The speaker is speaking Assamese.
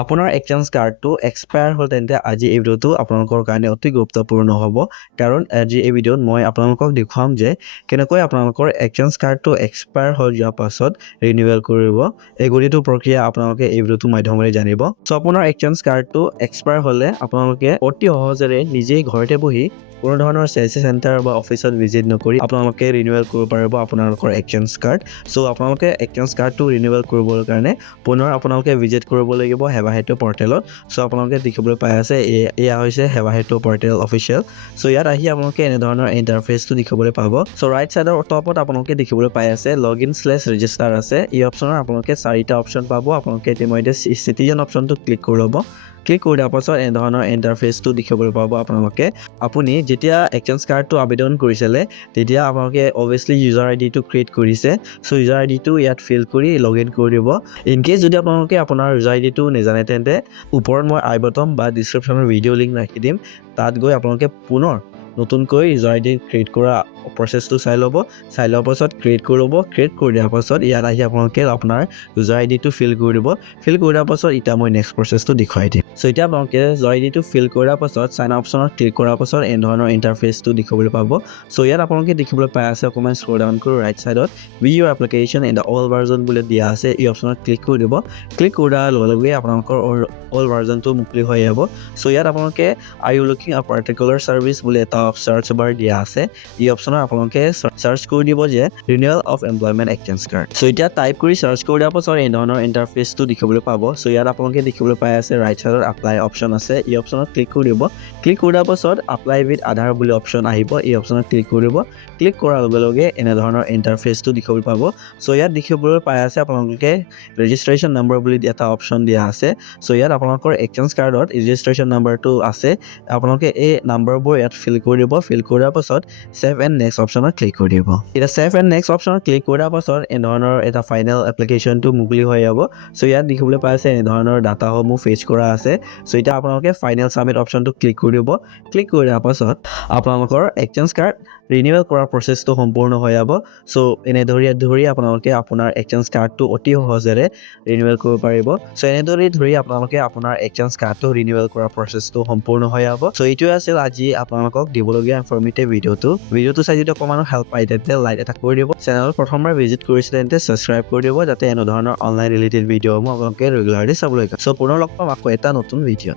আপোনাৰ এক্সচেঞ্জ কাৰ্ডটো এক্সপায়াৰ হ'ল তেন্তে আজি এই ভিডিঅ'টো আপোনালোকৰ কাৰণে অতি গুৰুত্বপূৰ্ণ হ'ব কাৰণ আজি এই ভিডিঅ'ত মই আপোনালোকক দেখুৱাম যে কেনেকৈ আপোনালোকৰ এক্সচেঞ্জ কাৰ্ডটো এক্সপায়াৰ হৈ যোৱাৰ পাছত ৰিনিউৱেল কৰিব এই গোটেইটো প্ৰক্ৰিয়া আপোনালোকে এই ভিডিঅ'টোৰ মাধ্যমেৰে জানিব সো আপোনাৰ এক্সচেঞ্জ কাৰ্ডটো এক্সপায়াৰ হ'লে আপোনালোকে অতি সহজেৰে নিজেই ঘৰতে বহি কোনো ধৰণৰ চেলছ চেণ্টাৰ বা অফিচত ভিজিট নকৰি আপোনালোকে ৰিনিউৱেল কৰিব পাৰিব আপোনালোকৰ এক্সচেঞ্জ কাৰ্ড সো আপোনালোকে এক্সচেঞ্জ কাৰ্ডটো ৰিনিউৱেল কৰিবৰ কাৰণে পুনৰ আপোনালোকে ভিজিট কৰিব লাগিব সেৱা সেতু পৰ্টেলত সো আপোনালোকে দেখিবলৈ পাই আছে এয়া হৈছে সেৱা সেতু পৰ্টেল অফিচিয়েল সো ইয়াত আহি আপোনালোকে এনে ধৰণৰ ইন্টাৰফেসটো দেখিবলৈ পাব সো ৰাইট সাইডৰ টপত আপোনালোকে দেখিবলৈ পাই আছে লগইন/ৰেজিষ্টাৰ আছে এই অপচনৰ আপোনালোকে চাৰিটা অপচন পাব আপোনালোকে ইতিমধ্যে সিটিজেন অপচনটো ক্লিক কৰি ল'ব ক্লিক কৰি দিয়াৰ পাছত এনে ধৰণৰ ইন্টাৰফেসটো দেখিবলৈ পাব আপোনালোকে আপুনি যেতিয়া এক্সচেঞ্জ কাৰ্ডটো আবেদন কৰিছিলে তেতিয়া আপোনালোকে অবভিয়াসলি ইউজাৰ আইডিটো ক্ৰিয়েট কৰিছে সো ইউজাৰ আইডিটো ইয়াত ফিল কৰি লগইন কৰি দিব ইন কেস যদি আপোনালোকে আপোনাৰ ইউজাৰ আইডিটো নেজানে তেন্তে ওপৰত মই আই বটন বা ডেসক্ৰিপচনৰ ভিডিও লিংক ৰাখি দিম তাত গৈ আপোনালোকে পুনৰ নতুনকৈ ইউজাৰ আইডি ক্ৰিয়েট কৰা প্ৰসেছটো চাই ল'ব চাই লোৱাৰ পাছত ক্ৰিয়েট কৰি ল'ব ক্ৰিয়েট কৰি দিয়াৰ পাছত ইয়াত আহি আপোনালোকে আপোনাৰ ইউজাৰ আইডিটো ফিল কৰি দিব ফিল কৰি দিয়াৰ পাছত এতিয়া মই নেক্সট প্ৰসেছটো দেখুৱাই দিম সো এতিয়া আপোনালোকে ইউজাৰ আইডিটো ফিল কৰাৰ পাছত সাইন আপ অপচনত ক্লিক কৰাৰ পাছত এই ধৰণৰ ইন্টাৰফেসটো দেখিবলৈ পাব সো ইয়াত আপোনালোকে দেখিবলৈ পাই আছে অকমান স্ক্ৰল ডাউন কৰি right সাইডত view your application in the all version বুলি দিয়া আছে এই অপচনত ক্লিক কৰি দিব ক্লিক কৰাৰ লগে লগে আপোনালোকৰ all versionটো মুকলি হৈ আহিব সো ইয়াত আপোনালোকে are you looking a particular service বুলি এটা সাৰ্চ বাৰ দিয়া আছে এই অপচনত আপোনালোকে সাৰ্চ কৰি দিব যে renewal of employment exchange card so এতিয়া টাইপ কৰি সাৰ্চ কৰি দিয়াৰ পাছত এই ধৰণৰ ইন্টাৰফেসটো দেখিবলৈ পাব সো ইয়াত আপোনালোকে দেখিবলৈ পাই আছে ৰাইট সাইডত এপ্লাই অপচন আছে এই অপচনত ক্লিক কৰি দিব ক্লিক কৰি দিয়াৰ পাছত এপ্লাই উইথ আধাৰ বুলি অপচন আহিব এই অপচনত ক্লিক কৰি দিব ক্লিক কৰাৰ লগে লগে এনে ধৰণৰ ইন্টাৰফেসটো দেখিবলৈ পাব সো ইয়াত দেখিবলৈ পাই আছে আপোনালোকে ৰেজিষ্ট্ৰেচন নম্বৰ বুলি এটা অপচন দিয়া আছে সো ইয়াত আপোনালোকৰ এক্সচেঞ্জ কাৰ্ডত ৰেজিষ্ট্ৰেচন নম্বৰটো আছে আপোনালোকে এই নম্বৰবোৰ ইয়াত ফিল কৰি দিব ফিল কৰাৰ পাছত সেভ এণ্ড নেক্সট অপচনত ক্লিক কৰি দিব এটা সেভ এণ্ড নেক্সট অপচনত ক্লিক কৰাৰ পাছত এই ধৰণৰ এটা ফাইনেল এপ্লিকেশনটো মুকলি হৈ যাব সো ইয়াত দেখিবলৈ পাই আছে এই ধৰণৰ ডাটাসমূহ ফেচ কৰা আছে সো এতিয়া আপোনালোকে ফাইনেল সাবমিট অপচনটো ক্লিক কৰি দিব ক্লিক কৰি দিয়াৰ পাছত আপোনালোকৰ এক্সচেঞ্জ কাৰ্ড ৰিনিউৱেল কৰাৰ প্ৰচেছটো সম্পূৰ্ণ হৈ যাব সো এনে ধৰি আপোনালোকে আপোনাৰ এক্সচেঞ্জ কাৰ্ডটো অতি সহজেৰে ৰিনিউৱেল কৰিব পাৰিব সো এনেদৰে ধৰি আপোনালোকে আপোনাৰ এক্সচেঞ্জ কাৰ্ডটো ৰিনিউৱেল কৰাৰ প্ৰচেছটো সম্পূৰ্ণ হৈ যাব সো এইটোৱে আছিল আজি আপোনালোকক দিবলগীয়া ইনফৰ্মেটিভ ভিডিঅ'টো চাই যদি অকণমান হেল্প পাই তেন্তে লাইক এটা কৰি দিব চেনেলত প্ৰথমবাৰ ভিজিট কৰিছে তেন্তে সাবস্ক্ৰাইব কৰি দিব যাতে এনে ধৰণৰ অনলাইন ৰিলেটেড ভিডিঅ'সমূহ আপোনালোকে ৰেগুলাৰলি চাবলৈ পায় সো পুনৰ লগ পাম আকৌ এটা নতুন ভিডিঅ'